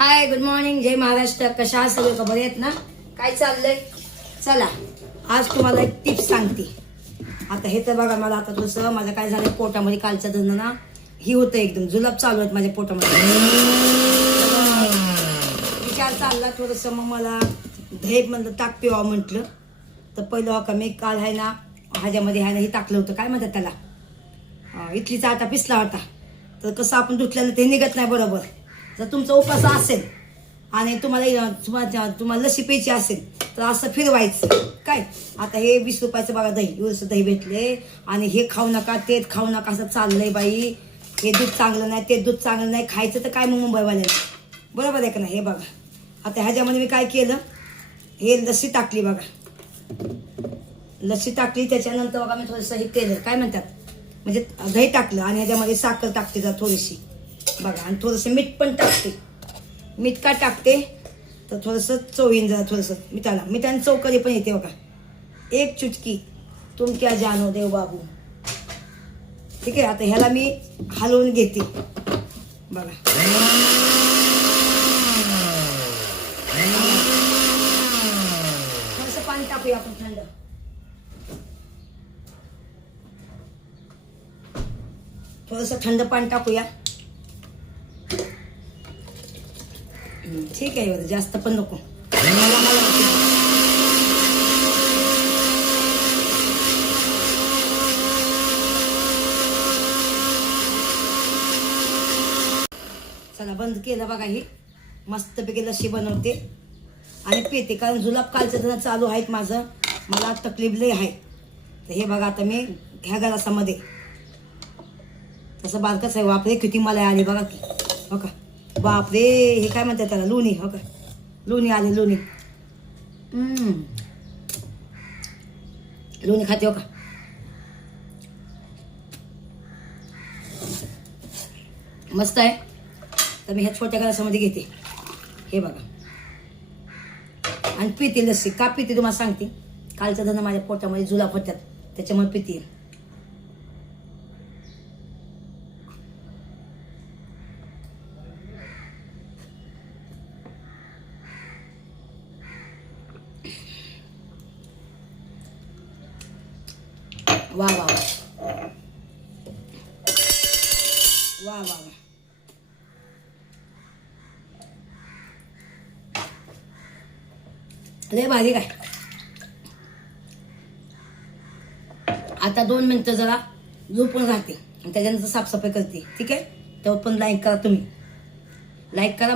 हाय, good morning, जय महाराष्ट्र. कशा आहात सगळे? का बरे आहेत ना? काय चाललंय? चला, आज तुम्हाला एक टिप्स सांगते. आता हे तर बघा, मला आता थोडंसं माझं काय झालं, पोटामध्ये कालच्या धरणं ना ही होतं, एकदम जुलाब चालू आहेत माझ्या पोटामध्ये. विचार चालला थोडंसं, मग मला दही म्हणलं ताक पिवा म्हटलं. तर पहिलं हो का, मी काल आहे ना ह्याच्यामध्ये आहे ना हे टाकलं होतं, काय म्हणतात त्याला, इडलीचा आटा पिसला होता. तर कसं आपण धुतल्यानं ते निघत नाही बरोबर. जर तुमचा उपास असेल आणि तुम्हाला लस्सी प्यायची असेल तर असं फिरवायचं काय. आता हे 20 रुपयाचं बघा दही, एवढंसं दही भेटले आणि हे खाऊ नका ते खाऊ नका असं चाललंय बाई. हे दूध चांगलं नाही, ते दूध चांगलं नाही, खायचं तर काय मग मुंबईवाल्याला, बरोबर आहे का नाही. हे बघा, आता ह्याच्यामध्ये मी काय केलं, हे लस्सी टाकली बघा, लस्सी टाकली. त्याच्यानंतर बघा मी थोडंसं हे केलं, काय म्हणतात, म्हणजे दही टाकलं आणि ह्याच्यामध्ये साखर टाकते जरा थोडीशी बघा, आणि थोडंसं मीठ पण टाकते. मीठ का टाकते तर थोडंसं चव येईन, जरा थोडंसं मिठाने चव कधी पण येते बघा. एक चुटकी तुम क्या जानो देव बाबू. ठीक आहे, आता ह्याला मी हलवून घेते बघा. थोडंसं पाणी टाकूया आपण थंड. थोडंसं थंड पाणी टाकूया. ठीक आहे, जास्त पण नको. चला, बंद केलं बघा. ही मस्तपैकी लस्सी बनवते आणि पिते, कारण जुलाब कालचं जण चालू आहेत माझं, मला तकलीफ लई आहे. तर हे बघा, आता मी ह्या गलासामध्ये तसं बारकच आहे. वापरे किती मला आली बघा की, हो का, बापरे. हे काय म्हणतात त्याला, लोणी, हो का, लोणी आले, लोणी. लोणी खाते हो का. मस्त आहे. तर मी ह्या छोट्या गलासामध्ये घेते, हे बघा, आणि पिते लस्सी. का पिते तुम्हाला सांगते, कालचं धन माझ्या पोटामध्ये जुलाब होत्यात, त्याच्यामुळे पिते. वा वा वा वा वा. लय भारी काय. आता 2 मिनिटं जरा झोपून राहते आणि त्याच्यानंतर साफसफाई करते. ठीक आहे, तेव्हा पण लाईक करा, तुम्ही लाईक करा.